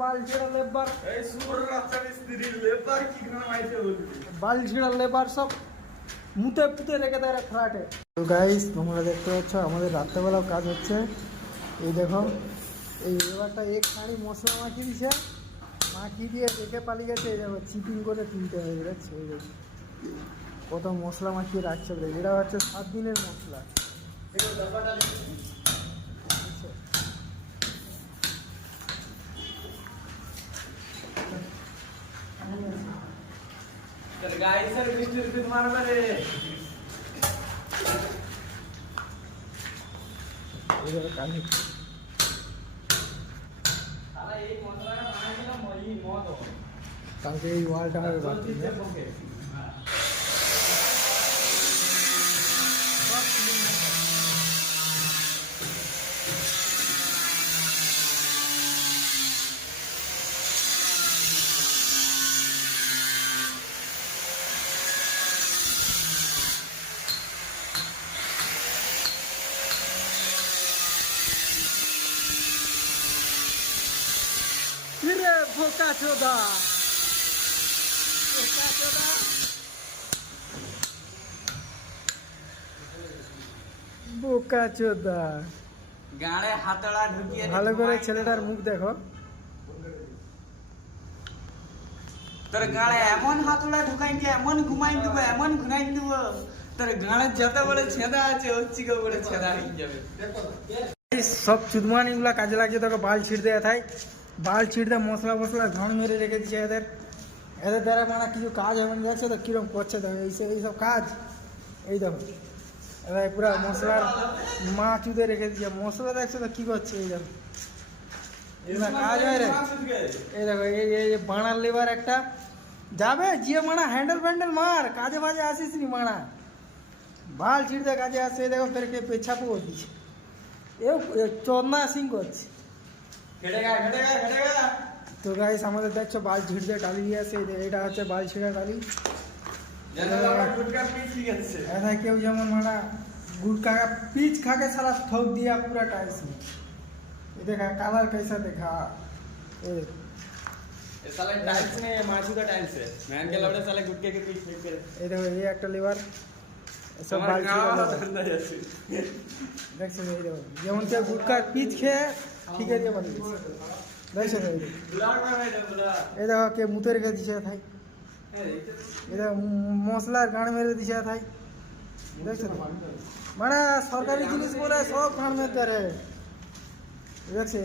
বাল ছেড়া লেবার এই সুর রাস্তার স্ত্রী লেবার কি গান মাইতে বলবি বাল ছেড়া লেবার সব মুতে পুতে রেখে দেয় ফ্ল্যাটে। তো গাইস তোমরা দেখতে পাচ্ছ আমাদের রাত্রেবেলাও কাজ হচ্ছে। এই দেখো এই লেবারটা এক খানি মশলা মাখিয়ে দিছে, মাখিয়ে দিয়ে রেখে পালিয়ে গেছে। এই দেখো চিপিং করে তুলতে হয়ে গেছে। এই দেখো কত মশলা মাখিয়ে রাখছে। এটা হচ্ছে 7 দিনের মশলা। গাইসের মিষ্টির পিস মারবে রে। এইভাবে কাজ হচ্ছে। শালা এই মশলাটা বানাইছিলাম এই মদ। কালকে এই ওয়ালটা হবে বাকি। কিরে বোকা চোদা, বোকা চোদা, বোকা চোদা। গাড়ে হাতড়া ঢুকিয়ে ভালো করে ছেলেটার মুখ দেখো। তোর গাড়ে এমন হাতড়া ঢুকাই দিয়ে এমন ঘুমাই দিব, এমন ঘুমাই দিব তোর গাড়ে যত বড় ছেদা আছে ওর চিকে বড় ছেদা হয়ে যাবে। সব চুদমানি গুলা কাজে লাগছে। তোকে বাল ছিট দেয় তাই বাল ছিট দেয়, মশলা ফসলা ঘন মেরে রেখে দিচ্ছে। এদের দ্বারা মানে কিছু কাজ হবে না। দেখছো তো কিরকম করছে দেখো এইসব কাজ। এই দেখো এবার পুরা মশলার মা চুদে রেখে দিচ্ছে। মশলা দেখছো তো কি করছে। এই দেখো এগুলা কাজ হয় রে। এই দেখো এই বানার লেবার একটা যাবে যে মানা হ্যান্ডেল ফ্যান্ডেল মার, কাজে বাজে আসিস নি মানা, বাল ছিঁড়তে কাজে আসে। দেখো ফের কে পেছাপু দিচ্ছে। এ চন্না সিং করছে। তো গাইস আমাদের দেখছো বাল ছিঁড়তে টালি দিয়ে আসে। এটা হচ্ছে বাল ছিঁড়া টালি। ऐसा কেউ যেমন মানা गुटखा का पीच खा के सारा ठोक दिया पूरा टाइल्स में। ये देखा कलर कैसा देखा। ये साला टाइल्स नहीं है, माचू का टाइल्स है। मैन के लौड़े साले गुटके के पीछ फेंक के ये देखो ये একটা লেবার सब बाल দেখছো। এই দেখো যেমন কেউ গুটখার পিচ খেয়ে ঠিক আছে দিয়ে বানিয়ে দিচ্ছে। দেখছো এই দেখো কে মুতে রেখে দিছে ভাই। এটা মশলার গান মেরে দিছে ভাই। দেখছো মানে সরকারি জিনিস বলে সব গান মেরে দেয়। দেখছো